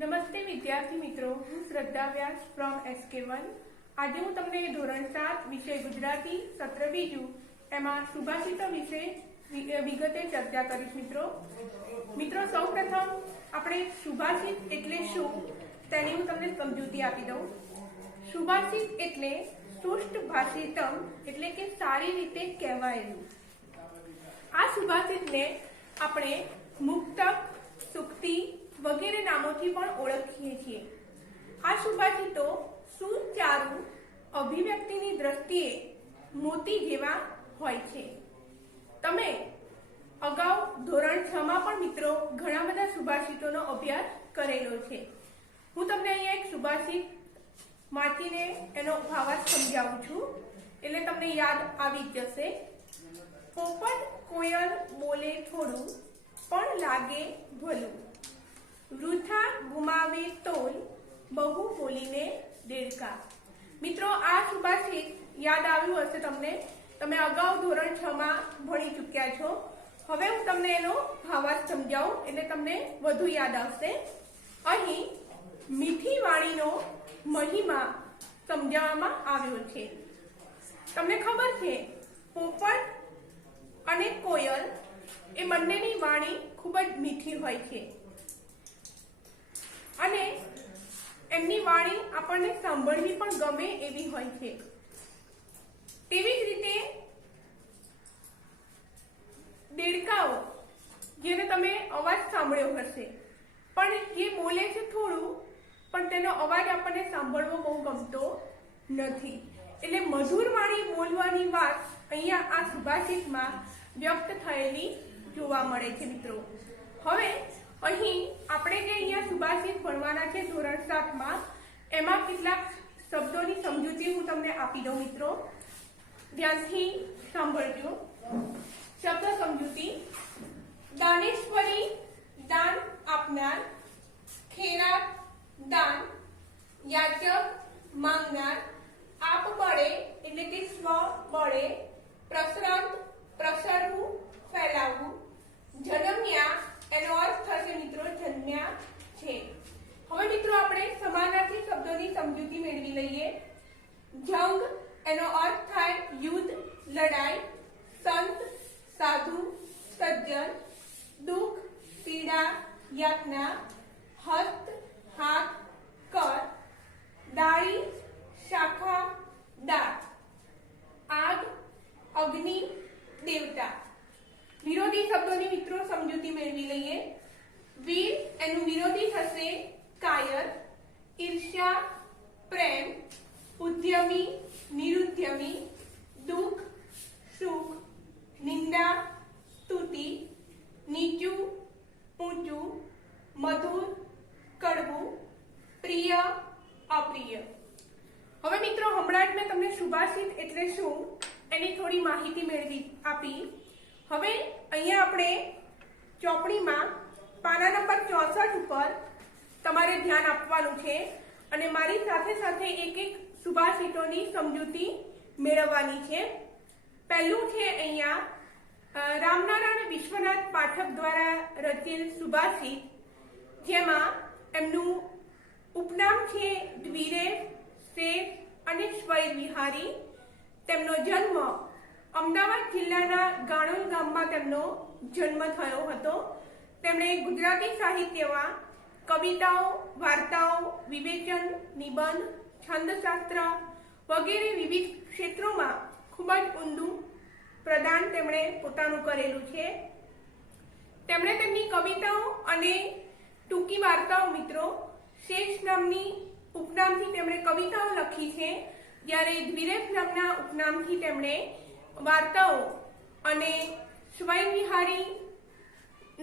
નમસ્તે વિદ્યાર્થી મિત્રો, હું શ્રદ્ધા વ્યાસ ફ્રોમ SK1. આજે હું તમને ધોરણ 7 વિષય ગુજરાતી સત્ર બીજું એમાં સુભાષિતો વિશે વિગતે ચર્ચા કરીશ. મિત્રો સૌપ્રથમ આપણે સુભાષિત એટલે શું તેની હું તમને સમજૂતી આપી દઉં. સુભાષિત એટલે સુષ્ટ ભાષિતમ એટલે કે સારી રીતે કહેવાયેલું. આ સુભાષિતને આપણે મુક્તક, સુક્તિ વગેરે નામોથી પણ ઓળખીએ છીએ. આ સુભાષિતો સુચારુ અભિવ્યક્તિની દ્રષ્ટિએ મોતી જેવા હોય છે. તમે અગાઉ ધોરણ 6 માં પણ મિત્રો ઘણા બધા સુભાષિતોનો અભ્યાસ કરેલો છે. હું તમને અહીંયા એક સુભાષિત વાંચીને એનો ભાવાર્થ સમજાવું છું, એટલે તમને યાદ આવી જ જશે. પોપટ કોયલ બોલે થોડું પણ લાગે ભલું, વૃથા ગુમાવે તોલ બહુ બોલીને દેડકા. મિત્રો આ સુભાષિત યાદ આવ્યું હશે તમને. તમે અગાઉ ધોરણ 6 માં ભણી ચૂક્યા છો. હવે હું તમને એનો ભાવાર્થ સમજાવું એટલે તમને વધુ યાદ આવશે. અહીં મીઠી વાણીનો મહિમા સમજાવવામાં આવ્યો છે. તમને ખબર છે પોપટ અને કોયલ એ બંનેની વાણી ખૂબ જ મીઠી હોય છે અને એમની વાણી આપણને સાંભળવી પણ ગમે એવી હોય છે. તેવી જ રીતે દેડકાઓ, જેને તમે અવાજ સાંભળ્યો હશે, પણ જે બોલે છે થોડું, પણ તેનો અવાજ આપણને સાંભળવો બહુ ગમતો નથી. એટલે મધુર વાણી બોલવાની વાત અહીંયા આ સુભાષિતમાં વ્યક્ત થયેલી જોવા મળે છે. મિત્રો હવે અહીં આપણે જે અહીંયા સુભાષિત ભણવાના છે ધોરણ 7 માં, એમાં કેટલાક શબ્દોની સમજૂતી હું તમને આપી દઉં. મિત્રો ધ્યાનથી સાંભળજો. શબ્દ સમજૂતી: દાનેશ્વરી દાન આપનાર, ખેરાત દાન, યાચક માંગનાર, આપ બળે એટલે કે સ્વ બળે, પ્રસરંત પ્રસરવું ફેલાવવું, જન્મ્યા એનો અર્થ થશે મિત્રો જન્મ્યા છે. હવે મિત્રો આપણે સમાનાર્થી શબ્દોની સમજૂતી મેળવી લઈએ. જંગ એનો અર્થ થાય યુદ્ધ, લડાઈ. સંત સાધુ, સજ્જન. દુઃખ પીડા, યાતના. હસ્ત હાથ, કર. ડાળી શાખા, દાંત. આગ અગ્નિ, દેવતા. વિરોધી શબ્દોની મિત્રો સમજૂતી મેળવી લઈએ. વીર એનું વિરોધી થશે કાયર. ઈર્ષ્યા પ્રેમ. ઉદ્યમી નિરુદ્યમી. દુઃખ સુખ. નિંદા સ્તુતિ. નીચું ઊંચું. મધુર કડવું. પ્રિય અપ્રિય. હવે મિત્રો હમણાં જ મેં તમને સુભાષિત એટલે શું એની થોડી માહિતી મેળવી આપી. હવે અહીંયા આપણે ચોપડીમાં પાના નંબર 64 ઉપર તમારે ધ્યાન આપવાનું છે અને મારી સાથે સાથે એક એક સુભાષિતોની સમજૂતી મેળવવાની છે. પહેલું છે અહીંયા રામનારાયણ વિશ્વનાથ પાઠક દ્વારા રચેલ સુભાષિત, જેમાં એમનું ઉપનામ છે દ્વિરેફ, શેઠ અને સ્વૈર વિહારી. તેમનો જન્મ અમદાવાદ જિલ્લાના ગાણોલ ગામમાં તેમનો જન્મ થયો હતો. તેમણે ગુજરાતી સાહિત્યમાં કવિતાઓ, વાર્તાઓ, વિવેચન, નિબંધ, છંદશાસ્ત્ર વગેરે વિવિધ ક્ષેત્રોમાં ખૂબ જ ઊંડું પ્રદાન તેમણે પોતાનું કરેલું છે. તેમણે તેમની કવિતાઓ અને ટૂંકી વાર્તાઓ મિત્રો શેષ નામની ઉપનામથી તેમણે કવિતાઓ લખી છે, જ્યારે દ્વિરેફ નામના ઉપનામથી તેમણે વાર્તાઓ અને સ્વૈર વિહારી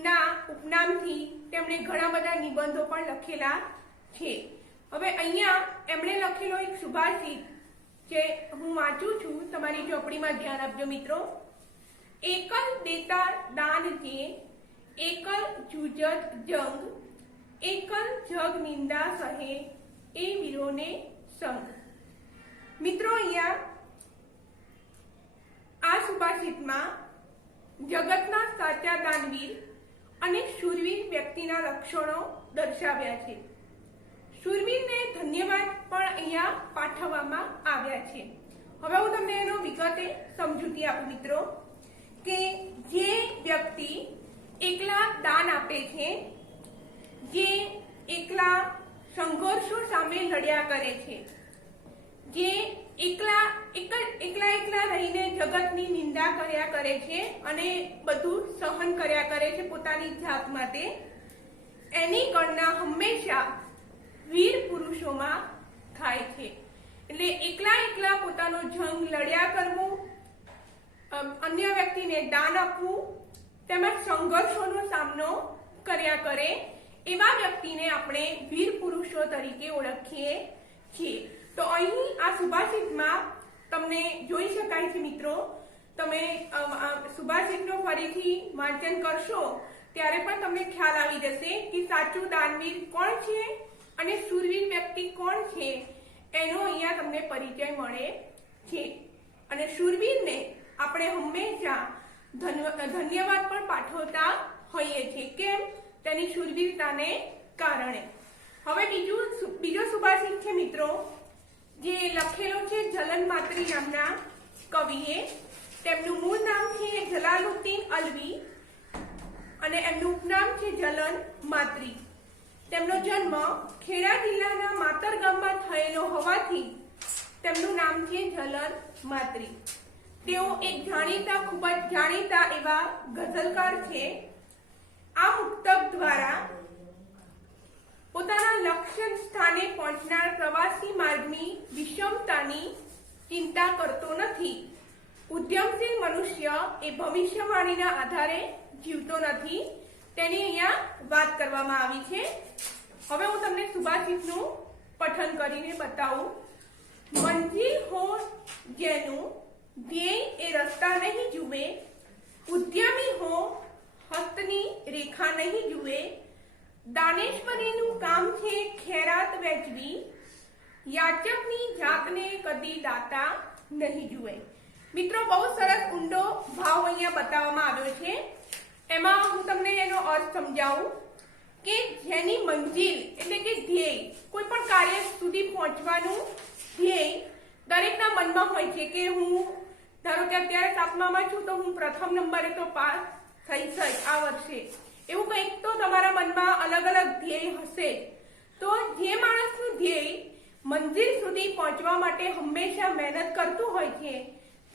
ના ઉપનામથી તેમણે ઘણા બધા નિબંધો પણ લખેલા છે. હવે અહીંયા એમણે લખેલો એક સુભાષિત જે હું વાંચું છું, તમારી ચોપડીમાં ધ્યાન આપજો મિત્રો. એકલ દેતા દાન જે, એકલ જુજત જંગ, એકલ જગ નિંદા સહે, એ વીરોને સંગ. મિત્રો અહીંયા આ સુભાષિતમાં જગતના સાચા દાનવીર અને શૂરવીર વ્યક્તિના લક્ષણો દર્શાવ્યા છે. શૂરવીરને ધન્યવાદ પણ અહીંયા પાઠવવામાં આવ્યા છે। હવે હું તમને એનો વિગતે સમજૂતી આપું મિત્રો કે જે વ્યક્તિ એકલા દાન આપે છે, જે એકલા સંઘર્ષો સામે લડ્યા કરે છે, જે એકલા રહીને જગતની નિંદા કર્યા કરે છે અને બધું સહન કર્યા કરે છે પોતાની જાત માટે, એની ગણના હંમેશા વીર પુરુષોમાં થાય છે। એટલે એકલા પોતાનો જંગ લડ્યા કરવું, અન્ય વ્યક્તિને દાન આપવું, તેમજ સંઘર્ષોનો સામનો કર્યા કરે એવા વ્યક્તિને આપણે વીર પુરુષો તરીકે ઓળખીએ છીએ। તો અહીં આ સુભાષિતમાં તમને જોઈ શકાય છે મિત્રો, તમે સુભાષિતનો ફરીથી વાંચન કરશો ત્યારે પણ તમને ખ્યાલ આવી જશે કે સાચું દાનવીર કોણ છે અને શૂરવીર વ્યક્તિ કોણ છે એનો અહીંયા તમને પરિચય મળે છે। અને શૂરવીરને આપણે હંમેશા ધન્યવાદ પણ પાઠવતા હોઈએ છીએ, કેમ? તેની શૂરવીરતાને કારણે। હવે બીજો સુભાષિત છે મિત્રો, જે લખેલો છે જલન માત્રી નામના કવિએ। તેમનું મૂળ નામ છે જલાલુદ્દીન અલ્વી અને એમનું ઉપનામ છે જલન માત્રી। તેમનો જન્મ ખેડા જિલ્લાના માતર ગામમાં થયેલો હોવાથી તેમનું નામ છે જલન માત્રી। તેઓ એક ખૂબ જ જાણીતા એવા ગઝલકાર છે। આ મુક્તક દ્વારા પોતાના લક્ષ્ય સ્થાને પહોંચનાર પ્રવાસી માર્ગની વિષમતાની ચિંતા કરતો નથી। ઉદ્યમશીલ મનુષ્ય એ ભવિષ્યવાણીના આધારે જીવતો નથી, તેની અહીંયા વાત કરવામાં આવી છે। હવે હું તમને સુભાષિતનું પઠન કરીને બતાવું। મંજિલ હો જેનું ધ્યેય એ રસ્તા નહીં જુએ, ઉદ્યમી હો હસ્તની રેખા નહીં જુએ, દાનેશ્વરીનું કામ છે ખેરાત વહેંચવી, યાચકની જાતને કદી દાતા નહીં જુએ। મિત્રો, બહુ સરસ ઊંડો ભાવ અહીંયા બતાવવામાં આવ્યો છે। એમાં હું તમને એનો અર્થ સમજાવું કે જેની મંજિલ એટલે કે ધ્યેય, કોઈ પણ કાર્ય સુધી પહોંચવાનું ધ્યેય દરેકના મનમાં હોય છે કે હું ધારો કે અત્યારે 7મામાં છું તો હું પ્રથમ નંબરે તો પાસ થઈશ આ વર્ષે, એવું કંઈક તો તમારા મનમાં અલગ અલગ ધ્યેય હશે। તો જે માણસનું ધ્યેય મંજિલ સુધી પહોંચવા માટે હંમેશા મહેનત કરતું હોય છે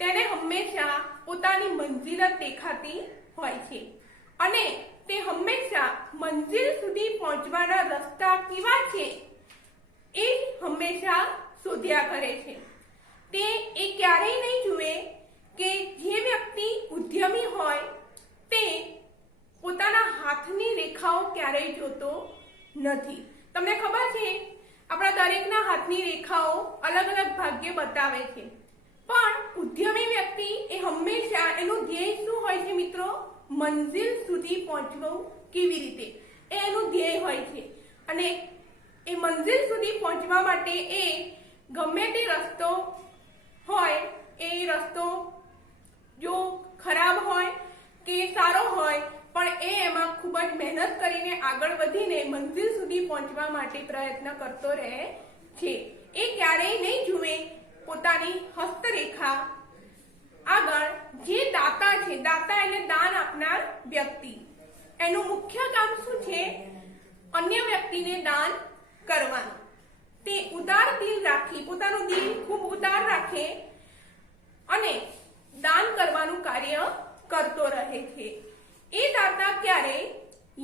તેને હંમેશા પોતાની મંજિલ જ દેખાતી હોય છે અને તે હંમેશા મંજિલ સુધી પહોંચવાના રસ્તા કેવા છે એ હંમેશા શોધ્યા કરે છે। તે એ ક્યારેય નહીં જુએ કે જે વ્યક્તિ ઉદ્યમી હોય તે પોતાના હાથની રેખાઓ ક્યારેય જોતો નથી। તમને ખબર છે આપણા દરેકના હાથની રેખાઓ અલગ અલગ ભાગ્ય બતાવે છે, પણ ઉદ્યમી વ્યક્તિ એ હંમેશા એનું ધ્યેય શું હોય છે મિત્રો? મંજિલ સુધી પહોંચવું કેવી રીતે, એ એનું ધ્યેય હોય છે અને એ મંજિલ સુધી પહોંચવા માટે એ ગમે તે રસ્તો હોય, એ રસ્તો જો ખરાબ હોય કે સારો હોય પણ એ એમાં ખૂબ જ મહેનત કરીને આગળ વધીને મંજિલ સુધી પહોંચવા માટે પ્રયત્ન કરતો રહે છે। એ ક્યારેય નહીં જુએ પોતાની હસ્તરેખા આગળ। જે દાતા છે, દાતા એટલે દાન આપનાર વ્યક્તિ, એનું મુખ્ય કામ શું છે? અન્ય વ્યક્તિને દાન કરવાનું। તે ઉદાર દિલ રાખી, પોતાનું દિલ ખૂબ ઉદાર રાખે અને દાન કરવાનું કાર્ય કરતો રહે છે। એ દાતા ક્યારે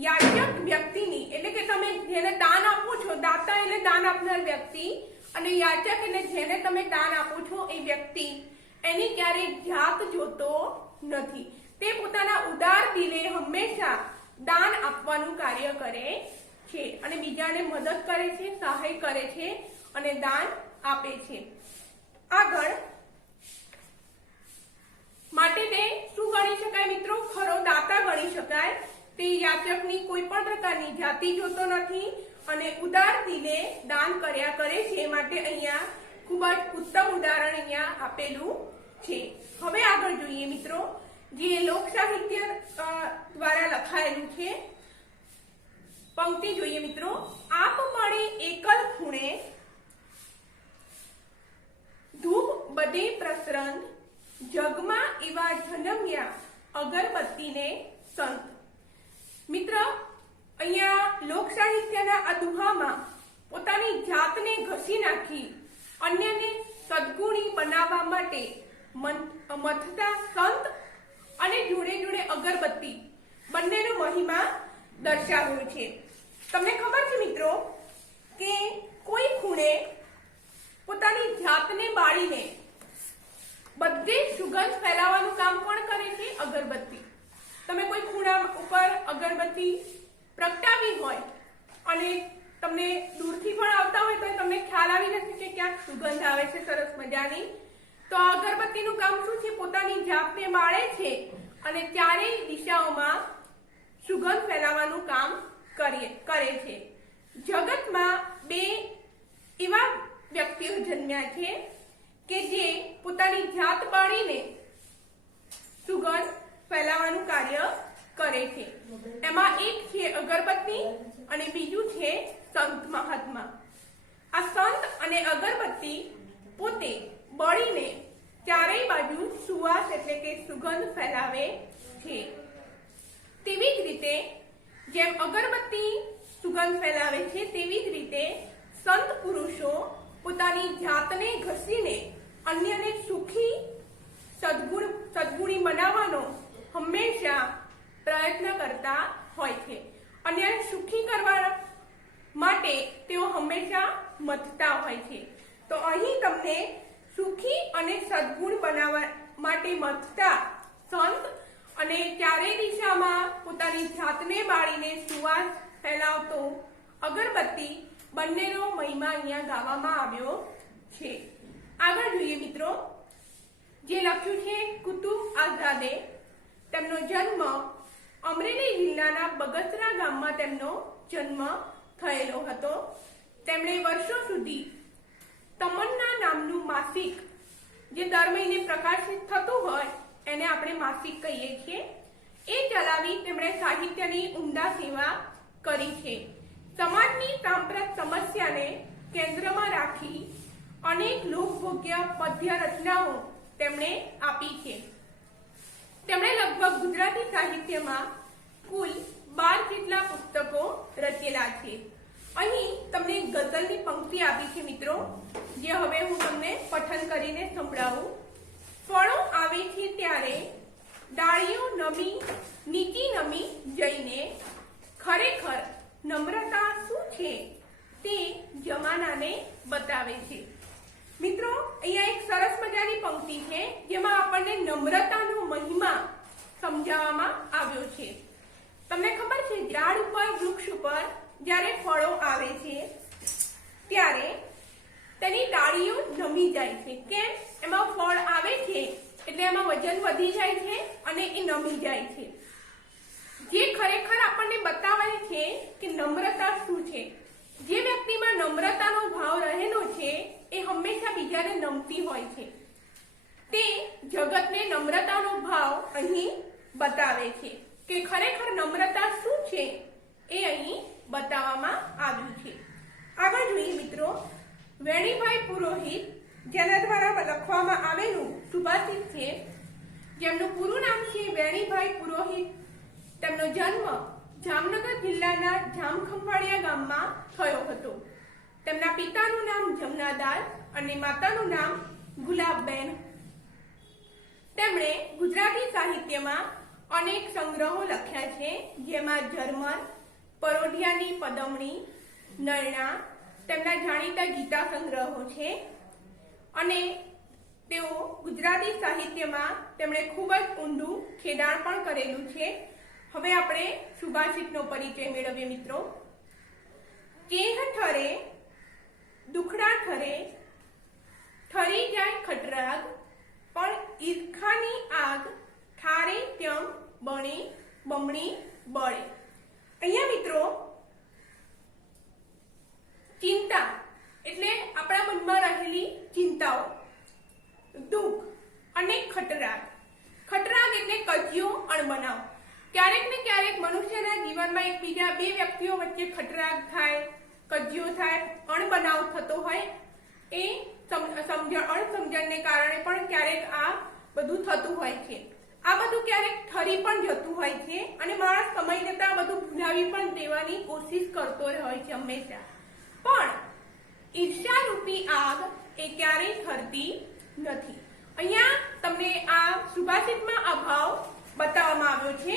યાચક વ્યક્તિની, એટલે કે તમે જેને દાન આપો છો, દાતા એટલે દાન આપનાર વ્યક્તિ અને યાચક એટલે જેને તમે દાન આપો છો એ વ્યક્તિ, એની ક્યારેય જાત જોતો નથી। તે પોતાના ઉદાર દિલે હંમેશા દાન આપવાનું કાર્ય કરે છે અને બીજાને મદદ કરે છે, સહાય કરે છે અને દાન આપે છે। આગળ માટે તે શું ગણી શકાય મિત્રો? ખરો દાતા ગણી શકાય। તે યાચકની કોઈ પણ પ્રકારની જાતિ જોતો નથી અને ઉદાર દિલે દાન કર્યા કરે છે, માટે અહીંયા ખૂબ જ ઉત્તમ ઉદાહરણ અહીંયા આપેલું છે। હવે આગળ જોઈએ મિત્રો, જે લોક સાહિત્ય દ્વારા લખાયેલું છે, પંક્તિ જોઈએ મિત્રો। આપ મળે એકલ ખૂણે ધૂપ બધે પ્રસરન, જગમાં એવા જન્મ્યા અગરબત્તીને સંત. મિત્ર, અહીંયા લોક સાહિત્યના આ દુહામાં પોતાની જાતને ઘસી નાખી અન્યને સદગુણી બનાવવા માટે મથતા સંત અને જોડે જોડે અગરબત્તી બંનેનો મહિમા દર્શાવ્યો છે. તમને ખબર છે મિત્રો કે કોઈ ખૂણે પોતાની જાતને બાળીને બધે સુગંધ ફેલાવવાનું કામ કોણ કરે છે? અગરબત્તી. તમે કોઈ ખૂણા ઉપર અગરબત્તી પ્રગટાવી હોય અને તમને દૂરથી પણ આવતા હોય તો તમને ખ્યાલ આવી જશે કે ક્યાંક સુગંધ આવે છે સરસ મજાની. તો આ અગરબત્તીનું કામ શું છે? પોતાની જાતને બાળે છે અને ચારેય દિશાઓમાં સુગંધ ફેલાવવાનું કામ કરે છે. જગતમાં બે એવા વ્યક્તિઓ જન્મ્યા છે કે જે પોતાની જાત બાળીને સુગંધ ફેલાવવાનું કાર્ય કરે છે. એમાં એક છે અગરબત્તી અને બીજું છે સંત મહાત્મા. આ સંત અને અગરબત્તી પોતે બળીને ચારેય બાજુ સુવાસ એટલે કે સુગંધ ફેલાવે છે. તેવી જ રીતે જેમ અગરબત્તી સુગંધ ફેલાવે છે તેવી જ રીતે સંત પુરુષો પોતાની જાતને ઘસીને અન્યને સુખી સદગુણી બનાવવાનો હંમેશા પ્રયત્ન કરતા હોય છે. અન્યને સુખી કરવા માટે તેઓ હંમેશા મથતા હોય છે. તો અહીં તમને સુખી અને સદગુણ બનાવવા માટે મથતા સંત અને ચારે દિશામાં પોતાની જાતને બાળીને સુવાસ ફેલાવતો અગરબત્તી બંનેનો મહિમા અહીંયા ગાવામાં આવ્યો છે. આગળ જોઈએ મિત્રો, જે લખ્યું છે કુતુબ આઝાદે. તેમનો જન્મ અમરેલી જિલ્લાના બગસરા ગામમાં તેમનો જન્મ થયેલો હતો. તેમણે વર્ષો સુધી તમન્ના નામનું માસિક, જે દર મહિને પ્રકાશિત થતું હોય એને આપણે માસિક કહીએ છીએ, એ ચલાવી તેમણે સાહિત્યની ઉમદા સેવા કરી છે. સમાજની સાંપ્રત સમસ્યાને કેન્દ્રમાં રાખી અનેક લોકભોગ્ય પદ્ય રચનાઓ તેમણે આપી છે. તેમણે લગભગ ગુજરાતી સાહિત્યમાં કુલ 12 જેટલા પુસ્તકો રચેલા છે. અહીં તમને ગઝલની પંક્તિ આપી છે મિત્રો, જે હવે હું તમને પઠન કરીને સંભળાવું. ફળો આવે છે ત્યારે ડાળીઓ નમી નીચી નમી જઈને, ખરેખર નમ્રતા શું છે તે જમાનાને બતાવે છે. મિત્રો, અહીંયા એક સરસ મજાની પંક્તિ છે જેમાં આપણને નમ્રતાનો મહિમા સમજાવવામાં આવ્યો છે. તમને ખબર છે, ઝાડ ઉપર વૃક્ષ ઉપર જ્યારે ફળો આવે છે ત્યારે તેની ડાળીઓ નમી જાય છે. કેમ? એમાં ફળ આવે છે એટલે એમાં વજન વધી જાય છે અને એ નમી જાય છે. જે ખરેખર આપણને બતાવે છે કે નમ્રતા શું છે. જે વ્યક્તિમાં નમ્રતાનો ભાવ રહેલો છે એ હંમેશા બીજાને નમતી હોય છે. તે જગતને નમ્રતાનો ભાવ અહીં બતાવે છે કે ખરેખર નમ્રતા શું છે એ અહીં બતાવવામાં આવ્યું છે. આગળ જોઈએ મિત્રો, વેણીભાઈ પુરોહિત, જેના દ્વારા લખવામાં આવેલું સુભાષિત છે, જેમનું પૂરું નામ છે વેણીભાઈ પુરોહિત. તેમનો જન્મ જામનગર જિલ્લાના જામખંભાળિયા ગામમાં થયો હતો. તેમના પિતાનું નામ જમનાદાસ અને માતાનું નામ ગુલાબબેન. તેમણે ગુજરાતી સાહિત્યમાં અનેક સંગ્રહો લખ્યા છે, જેમાં જર્મન, પરોઢિયાની પદમણી, નયણા તેમના જાણીતા ગીતા સંગ્રહો છે. અને તેઓ ગુજરાતી સાહિત્યમાં તેમણે ખૂબ જ ઊંડું ખેડાણ પણ કરેલું છે. હવે આપણે સુભાષિતનો પરિચય મેળવીએ મિત્રો. ચેહ ઠરે દુખડા ઠરે, ઠરી જાય ખટરાગ, પણ ઈર્ખાની આગ ઠારે ત્યમ બણી બમણી બળે. અહીંયા મિત્રો ચિંતા એટલે આપણા મનમાં રહેલી ચિંતાઓ, દુઃખ અને ખટરાગ. ખટરાગ એટલે કજિયો, અણબનાવ. ક્યારેક ને ક્યારેક મનુષ્યના જીવનમાં એકબીજા બે વ્યક્તિઓ વચ્ચે ખટરાગ થાય, કજિયો થાય, અણબનાવ થતો હોય, એ અણસમજણને કારણે પણ ક્યારેક આ બધું થતું હોય છે. આ બધું ક્યારેક ઠરી પણ જતું હોય છે અને માણસ સમય જતા બધું ભૂલાવી પણ દેવાની કોશિશ કરતો હોય છે હંમેશા. પણ ઈર્ષ્યારૂપી આગ એ ક્યારેય ઠરતી નથી. અહીંયા તમને આ સુભાષિતમાં અભાવ બતાવવામાં આવ્યો છે.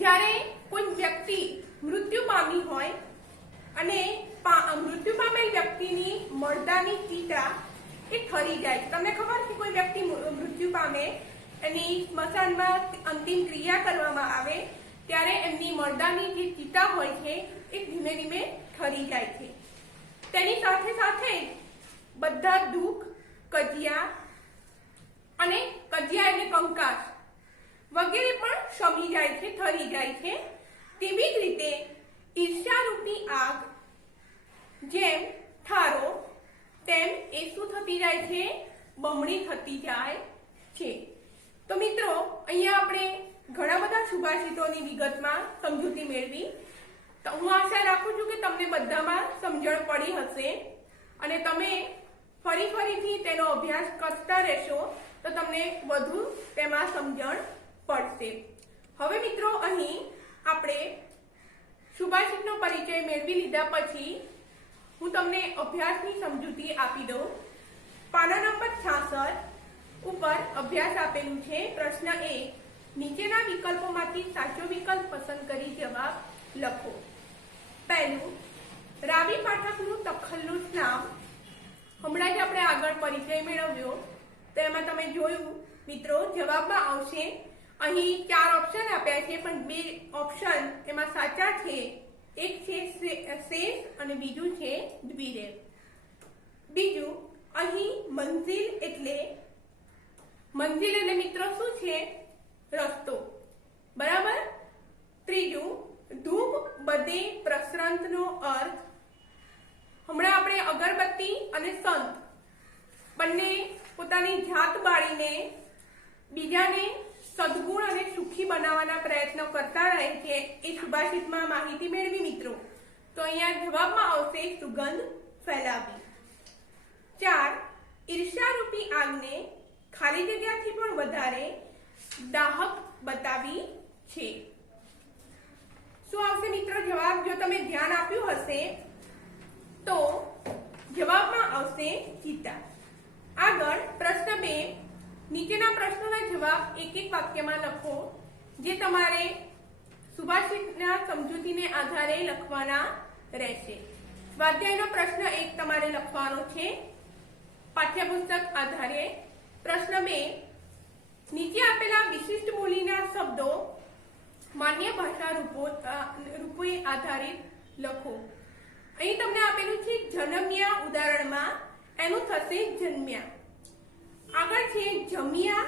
જ્યારે કોઈ વ્યક્તિ મૃત્યુ પામી હોય અને મૃત્યુ પામેલ વ્યક્તિની મળદાની ચિતા એ ઠરી જાય. તમને ખબર છે કોઈ વ્યક્તિ મૃત્યુ પામે એની સ્મશાનમાં અંતિમ ક્રિયા કરવામાં આવે ત્યારે એમની મળદાની જે ચિતા હોય છે એ ધીમે ધીમે ઠરી જાય છે. તેની સાથે સાથે બધા દુઃખ, કજિયા એટલે કંકાસ વગેરે પણ શમી જાય છે, ઠરી જાય છે. તેવી જ રીતે ઈર્ષ્યારૂપી આગ જેમ ઠારો તેમ એ શું થતી જાય છે? બમણી થતી જાય છે. તો મિત્રો, અહીંયા આપણે ઘણા બધા સુભાષિતોની વિગતમાં સમજૂતી મેળવી. તો હું આશા રાખું છું કે તમને બધામાં સમજણ પડી હશે અને તમે ફરીથી તેનો અભ્યાસ કરતા રહેશો તો તમને વધુ તેમાં સમજણ પડશે. હવે મિત્રો, અહીં આપણે સુભાષિતનો પરિચય મેળવી લીધા પછી હું તમને અભ્યાસની સમજૂતી આપી દઉં. પાના નંબર 66 ઉપર અભ્યાસ આપેલું છે. પ્રશ્ન 1, નીચેના વિકલ્પોમાંથી સાચો વિકલ્પ પસંદ કરી જવાબ લખો. પહેલું, રાવી પાઠકનું તખલ્લુસ નામ. હમણાં જ આપણે આગળ પરિચય મેળવ્યો તો એમાં તમે જોયું મિત્રો, જવાબમાં આવશે અહીં 4 ઓપ્શન આપ્યા છે પણ 2 ઓપ્શન એમાં સાચા છે. એક છે શેષ અને બીજું છે દ્વિરેફ. બીજું, અહીં મંઝિલ એટલે મિત્રો શું છે? રસ્તો, બરાબર. ત્રીજું, ધૂપ બધે પ્રસરંતનો અર્થ. હમણાં આપણે અગરબત્તી અને સંત બંને પોતાની જાત બાળીને બીજાને સદગુણ અને સુખી બનાવવાના પ્રયત્નો કરતા રહે છે એ સુભાષિતમાં માહિતી મેળવી મિત્રો. તો અહીંયા જવાબમાં આવશે સુગંધ ફેલાવી. 4, ઈર્ષ્યારૂપી આગને ખાલી જગ્યાથી પણ વધારે દાહક બતાવી છે. શું આવશે મિત્રો જવાબ? જો તમે ધ્યાન આપ્યું હશે તો જવાબમાં આવશે ચિતા. આગળ પ્રશ્ન 2, નીચેના પ્રશ્નોના જવાબ એક વાક્યમાં લખો, જે તમારે સુભાષિતના સમજૂતીને આધારે લખવાના રહેશે. સ્વાધ્યાયનો પ્રશ્ન 1 તમારે લખવાનો છે પાઠ્યપુસ્તક આધારે. પ્રશ્ન 2, નીચે આપેલા વિશિષ્ટ બોલીના શબ્દો માન્ય ભાષા રૂપોએ આધારિત લખો. અહીં તમને આપેલું છે જન્મ્યા, ઉદાહરણમાં એનું થશે જન્મ્યા. આગળ છે જમ્યા,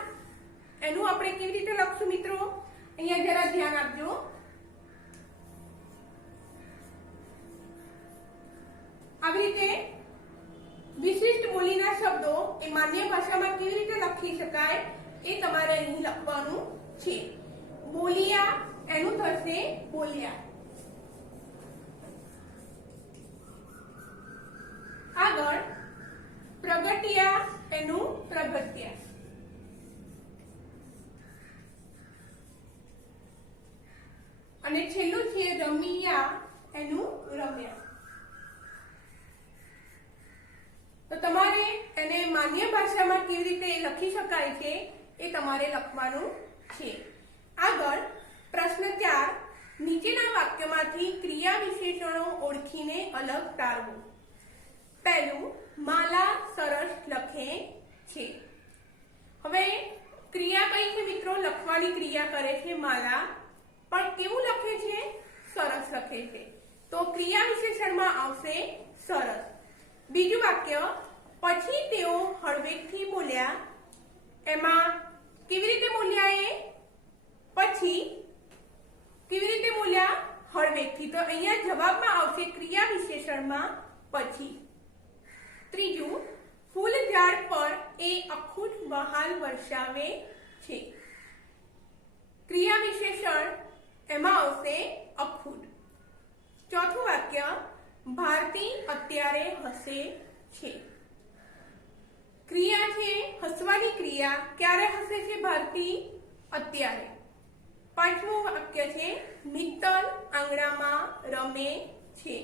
એનું આપણે કેવી રીતે લખશું મિત્રો? અહીંયા જરા ધ્યાન આપજો. આવી રીતે વિશિષ્ટ બોલીના શબ્દો એ માન્ય ભાષામાં કેવી રીતે લખી શકાય એ તમારે અહીં લખવાનું છે. બોલિયા, એનું થશે બોલ્યા. આગળ પ્રગટ્યા, એનું પ્રગટ્યા. અને છેલ્લું છે રમિયા, એનું રમ્યા. તો તમારે એને માન્ય ભાષામાં કેવી રીતે લખી શકાય છે એ તમારે લખવાનું છે. આગળ પ્રશ્ન 4, નીચેના વાક્યમાંથી ક્રિયા વિશેષણો ઓળખીને અલગ તારવો. પહેલું, માલા સરસ લખે છે. હવે ક્રિયા કઈ છે મિત્રો? લખવાની ક્રિયા કરે છે માલા, પણ કેવું લખે છે? સરસ લખે છે. તો ક્રિયા વિશેષણમાં આવશે સરસ. બીજું વાક્ય, પછી તેઓ હળવેકથી બોલ્યા. એમાં કેવી રીતે બોલ્યા? એ પછી કેવી રીતે બોલ્યા? હળવેકથી. તો અહીંયા જવાબમાં આવશે ક્રિયા વિશેષણમાં પછી. ત્રીજું, ફૂલ ઝાડ પર એ અખૂટ બહાર વરસાવે છે. ક્રિયા વિશેષણ એમાં આવશે અખૂટ. ચોથું વાક્ય, ભારતી અત્યારે હસે છે। ક્રિયા છે હસવાની ક્રિયા, ક્યારે હસે છે ભારતી? અત્યારે। પાંચમું વાક્ય છે મિત્તલ આંગણામાં રમે છે।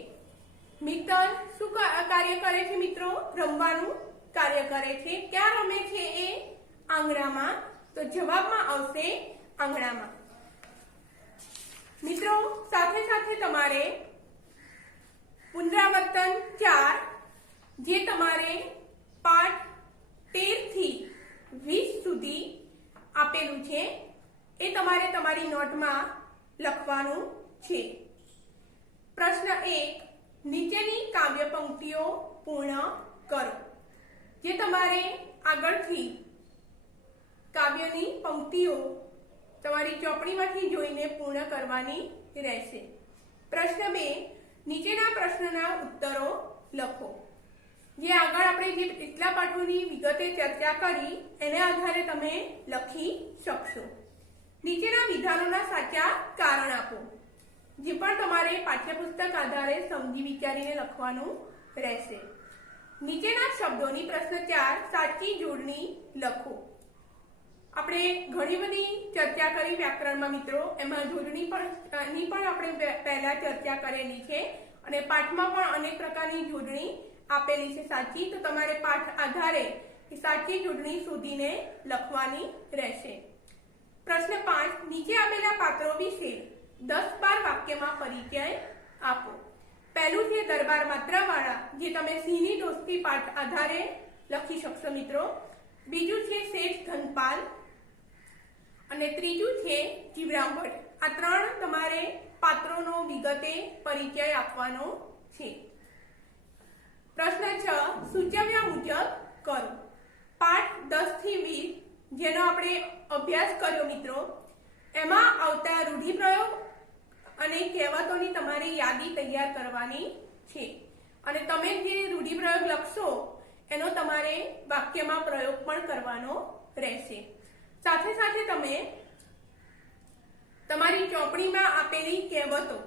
મિત્તલ શું કાર્ય કરે છે મિત્રો? રમવાનું કાર્ય કરે છે। ક્યાં રમે છે એ? આંગણામાં। તો જવાબમાં આવશે આંગણામાં। મિત્રો સાથે સાથે તમારે પુનરાવર્તન 4 જે તમારે પાઠ 13 થી 20 સુધી આપેલું છે એ તમારે તમારી નોટમાં લખવાનું છે। પ્રશ્ન 1, નીચેની કાવ્ય પંક્તિઓ પૂર્ણ કરો। જે તમારે આગળથી કાવ્યની પંક્તિઓ તમારી ચોપડીમાંથી જોઈને પૂર્ણ કરવાની રહેશે। પ્રશ્ન 2, નીચેના પ્રશ્નના ઉત્તરો લખો। જે આગળ આપણે જે એટલા પાઠોની વિગતે ચર્ચા કરી એને આધારે તમે લખી શકશો। નીચેના વિધાનોના સાચા કારણ આપો। જે પણ તમારે પાઠ્યપુસ્તક આધારે સમજી વિચારીને લખવાનું રહેશે। નીચેના શબ્દોની પ્રશ્ન 4 સાચી જોડણી લખો। આપણે ઘણી બધી ચર્ચા કરી વ્યાકરણમાં મિત્રો, એમાં જોડણી પણ આપણે પહેલા ચર્ચા કરેલી છે અને પાઠમાં પણ અનેક પ્રકારની જોડણી આપેલી છે સાચી। તો તમારે પાઠ આધારે સાચી જોડણી શોધીને લખવાની રહેશે। પ્રશ્ન 5, નીચે આપેલા પાત્રો વિશે 10-12 વાક્યમાં પરિચય આપો। પહેલું છે દરબાર માત્રાવાળા, જે તમે સિંહની દોસ્તી પાઠ આધારે લખી શકશો મિત્રો। બીજું છે શેઠ ધનપાલ અને ત્રીજું છે જીવરામ ભટ્ટ। આ ત્રણ તમારે પાત્રોનો વિગતે પરિચય આપવાનો છે। પ્રશ્ન 6, સૂચવ્યા મુજબ કરો। પાઠ 10 થી 20 જેનો આપણે અભ્યાસ કર્યો મિત્રો, એમાં આવતા રૂઢિપ્રયોગ અને કહેવતોની તમારી યાદી તૈયાર કરવાની છે અને તમે જે રૂઢિપ્રયોગ લખશો એનો તમારે વાક્યમાં પ્રયોગ પણ કરવાનો રહેશે। સાથે સાથે તમે તમારી ચોપડીમાં આપેલી કહેવતો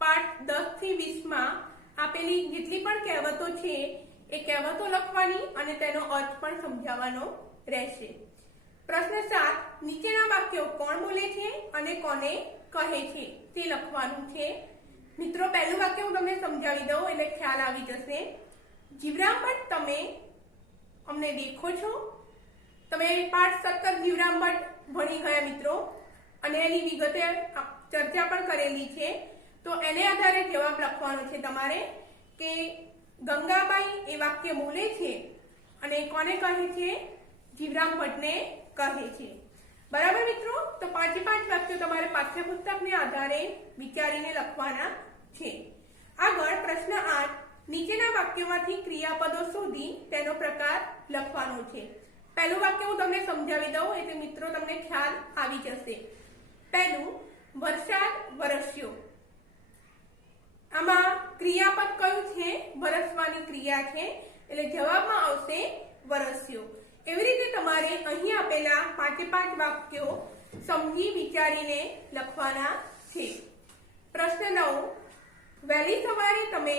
પાઠ 10 થી 20 માં આપેલી જેટલી પણ કહેવતો છે એ કહેવતો લખવાની અને તેનો અર્થ પણ સમજાવવાનો રહેશે। પ્રશ્ન 7, નીચેના વાક્યો કોણ બોલે છે અને કોને કહે છે તે લખવાનું છે। મિત્રો પહેલું વાક્ય હું તમને સમજાવી દઉં એટલે ખ્યાલ આવી જશે। જીવરામ ભટ્ટ તમે અમને દેખો છો। તમે પાઠ 17 જીવરામ ભટ્ટ ભણી ગયા મિત્રો અને એની વિગતે ચર્ચા પણ કરેલી છે। તો એને આધારે જવાબ લખવાનો છે તમારે કે ગંગાબાઈ એ વાક્ય બોલે છે અને કોને કહે છે? જીવરામ ભટ્ટને કહે છે। બરાબર મિત્રો? તો 5 વાક્યો તમારે પાઠ્યપુસ્તકને આધારે વિચારીને લખવાના છે। આગળ પ્રશ્ન 8, નીચેના વાક્યોમાંથી ક્રિયાપદો શોધી તેનો પ્રકાર લખવાનો છે। પહેલું વાક્ય હું તમને સમજાવી દઉં એટલે મિત્રો તમને ખ્યાલ આવી જશે। પહેલું, વરસાદ વરસ્યો। આમાં ક્રિયાપદ કયું છે? વરસવાની ક્રિયા છે એટલે જવાબમાં આવશે વરસ્યો। એવી રીતે તમારે અહીં આપેલા 5 વાક્યો સમજી વિચારીને લખવાના છે। પ્રશ્ન 9, વહેલી સવારે તમે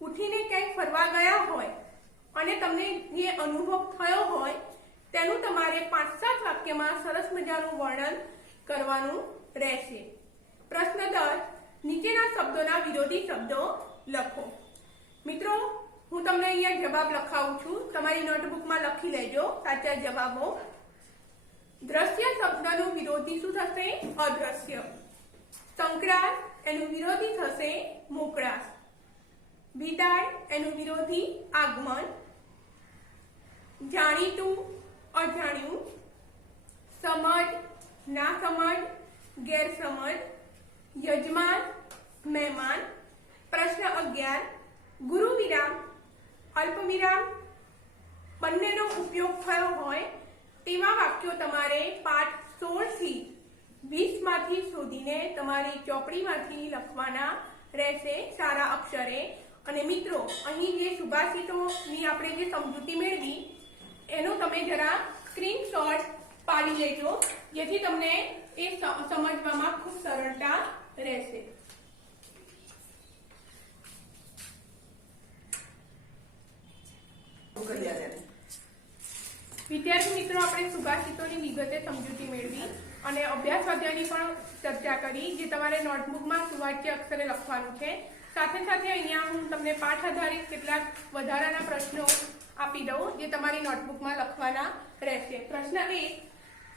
ઉઠીને ક્યાંય ફરવા ગયા હોય અને તમને જે અનુભવ થયો હોય તેનું તમારે 5-7 વાક્યમાં સરસ મજાનું વર્ણન કરવાનું રહેશે। પ્રશ્ન 10, નીચેના શબ્દોના વિરોધી શબ્દો લખો। મિત્રો હું તમને અહીંયા જવાબ લખાવું છું, તમારી નોટબુકમાં લખી લેજો સાચા જવાબો। દ્રશ્ય શબ્દનું વિરોધી શું થશે? અદ્રશ્ય। સંકળાશ એનું વિરોધી થશે મોકળાશ। વિદાય એનું વિરોધી આગમન। જાણીતું અજાણ્યું। સમજ ના સમજ ગેરસમજ। યજમાન મહેમાન। પ્રશ્ન 11, ગુરુ વિરામ અલ્પવિરામ બંનેનો ઉપયોગ થયો હોય તેવા વાક્યો તમારે પાઠ 16 થી 20 માંથી શોધીને તમારી ચોપડીમાંથી લખવાના રહેશે સારા અક્ષરે। અને મિત્રો અહીં જે સુભાષિતોની આપણે જે સમજૂતી મેળવી એનો તમે જરા સ્ક્રીનશોટ પાડી લેજો જેથી તમને એ સમજવામાં ખૂબ સરળતા રહેશે। વિદ્યાર્થી મિત્રો, આપણે સુભાષિતોની વિગતે સમજૂતી મેળવી અને અભ્યાસ સ્વાધ્યાયની પણ ચર્ચા કરી, જે તમારે નોટબુકમાં સુવાચ્ય અક્ષરે લખવાનું છે. સાથે સાથે અહીંયા હું તમને પાઠ આધારિત કેટલાક વધારાના પ્રશ્નો આપી દઉં, જે તમારી નોટબુકમાં લખવાના રહેશે. પ્રશ્ન 1,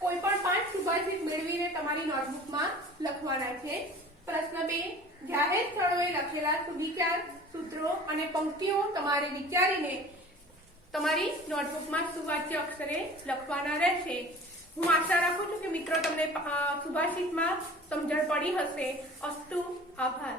કોઈ પણ 5 સુભાષિત મેળવીને તમારી નોટબુકમાં લખવાના છે. પ્રશ્ન 2, જાહેર સ્થળોએ લખેલા સુવિચાર, સૂત્રો અને પંક્તિઓ તમારે વિચારીને તમારી નોટબુકમાં સુવાચ્ય અક્ષરે લખવાના રહેશે. હું આશા રાખું છું કે મિત્રો તમને સુભાષિતમાં સમજણ પડી હશે. અસ્તુ. આભાર.